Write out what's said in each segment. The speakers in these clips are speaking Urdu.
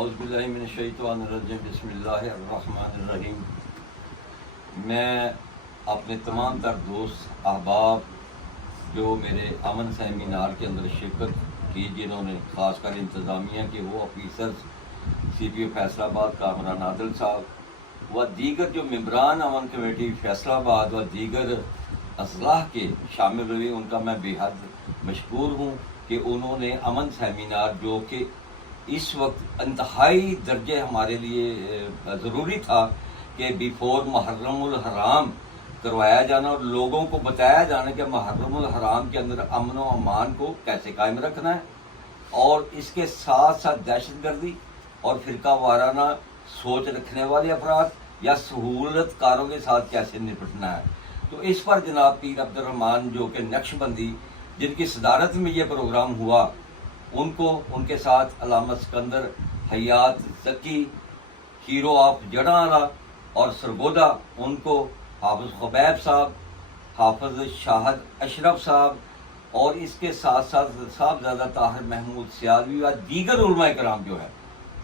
اعوذ باللہ من الشیطان الرجیم بسم اللہ الرحمن الرحیم۔ میں اپنے تمام تر دوست احباب جو میرے امن سیمینار کے اندر شرکت کی، جنہوں نے خاص کر انتظامیہ کے وہ آفیسرز، سی پی او فیصل آباد کامران عادل صاحب و دیگر جو ممبران امن کمیٹی فیصل آباد و دیگر اضلاع کے شامل ہوئے، ان کا میں بے حد مشکور ہوں کہ انہوں نے امن سیمینار جو کہ اس وقت انتہائی درجے ہمارے لیے ضروری تھا کہ بیفور محرم الحرام کروایا جانا اور لوگوں کو بتایا جانا کہ محرم الحرام کے اندر امن و امان کو کیسے قائم رکھنا ہے، اور اس کے ساتھ ساتھ دہشت گردی اور فرقہ وارانہ سوچ رکھنے والے افراد یا سہولت کاروں کے ساتھ کیسے نپٹنا ہے۔ تو اس پر جناب پیر عبد الرحمان جو کہ نقش بندی، جن کی صدارت میں یہ پروگرام ہوا، ان کو، ان کے ساتھ علامہ سکندر، حیات ذکی، ہیرو آف جڑانا اور سرگودا، ان کو حافظ خبیب صاحب، حافظ شاہد اشرف صاحب، اور اس کے ساتھ ساتھ صاحبزادہ طاہر محمود سیالوی اور دیگر علماء کرام جو ہے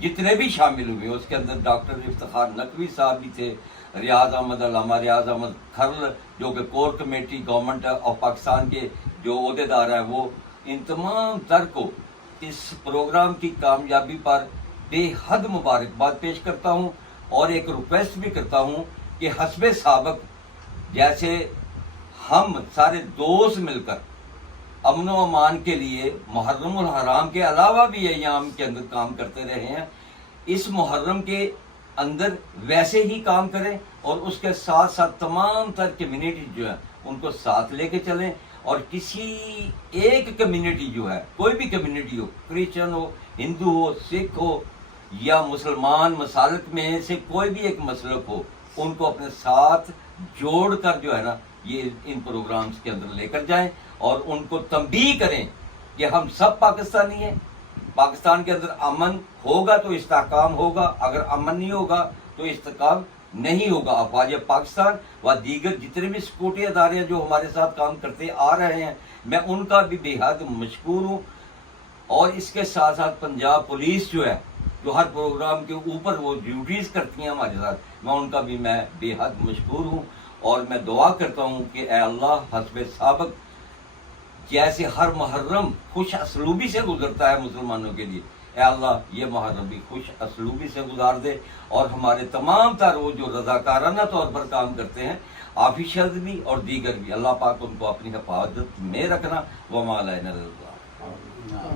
جتنے بھی شامل ہوئے، اس کے اندر ڈاکٹر افتخار نقوی صاحب بھی تھے، ریاض احمد، علامہ ریاض احمد کھرل جو کہ core committee government of Pakistan کے جو عہدیدار ہیں، وہ ان تمام تر کو اس پروگرام کی کامیابی پر بے حد مبارکباد پیش کرتا ہوں، اور ایک ریکویسٹ بھی کرتا ہوں کہ حسب سابق جیسے ہم سارے دوست مل کر امن و امان کے لیے محرم الحرام کے علاوہ بھی ایام کے اندر کام کرتے رہے ہیں، اس محرم کے اندر ویسے ہی کام کریں، اور اس کے ساتھ ساتھ تمام تر کمیونٹی جو ہے ان کو ساتھ لے کے چلیں، اور کسی ایک کمیونٹی جو ہے، کوئی بھی کمیونٹی ہو، کرسچن ہو، ہندو ہو، سکھ ہو یا مسلمان مسالک میں سے کوئی بھی ایک مسلک ہو، ان کو اپنے ساتھ جوڑ کر جو ہے نا یہ ان پروگرامز کے اندر لے کر جائیں، اور ان کو تنبیہ کریں کہ ہم سب پاکستانی ہیں، پاکستان کے اندر امن ہوگا تو استحکام ہوگا، اگر امن نہیں ہوگا تو استحکام نہیں ہوگا۔ افواج پاکستان و دیگر جتنے بھی سکیورٹی ادارے جو ہمارے ساتھ کام کرتے آ رہے ہیں، میں ان کا بھی بے حد مشکور ہوں، اور اس کے ساتھ ساتھ پنجاب پولیس جو ہے جو ہر پروگرام کے اوپر وہ ڈیوٹیز کرتی ہیں ہمارے ساتھ، میں ان کا بھی میں بے حد مشکور ہوں، اور میں دعا کرتا ہوں کہ اے اللہ حسب سابق جیسے ہر محرم خوش اسلوبی سے گزرتا ہے مسلمانوں کے لیے، اے اللہ یہ محرم بھی خوش اسلوبی سے گزار دے، اور ہمارے تمام تر وہ جو رضاکارانہ طور پر کام کرتے ہیں، آفیشلز بھی اور دیگر بھی، اللہ پاک ان کو اپنی حفاظت میں رکھنا، وما علینا الا البلاغ۔